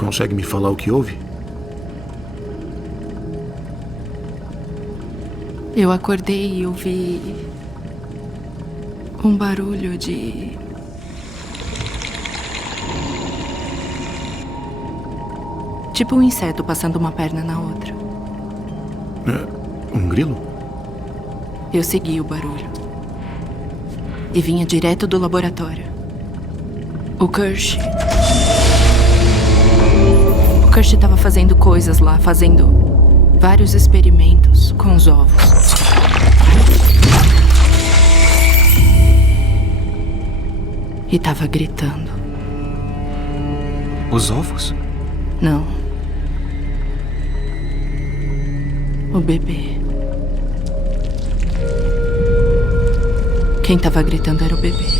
Consegue me falar o que houve? Eu acordei e ouvi um barulho de... tipo um inseto passando uma perna na outra. Um grilo? Eu segui o barulho. E vinha direto do laboratório. O Kirsch estava fazendo coisas lá, fazendo vários experimentos com os ovos. E tava gritando. Os ovos? Não. O bebê. Quem tava gritando era o bebê.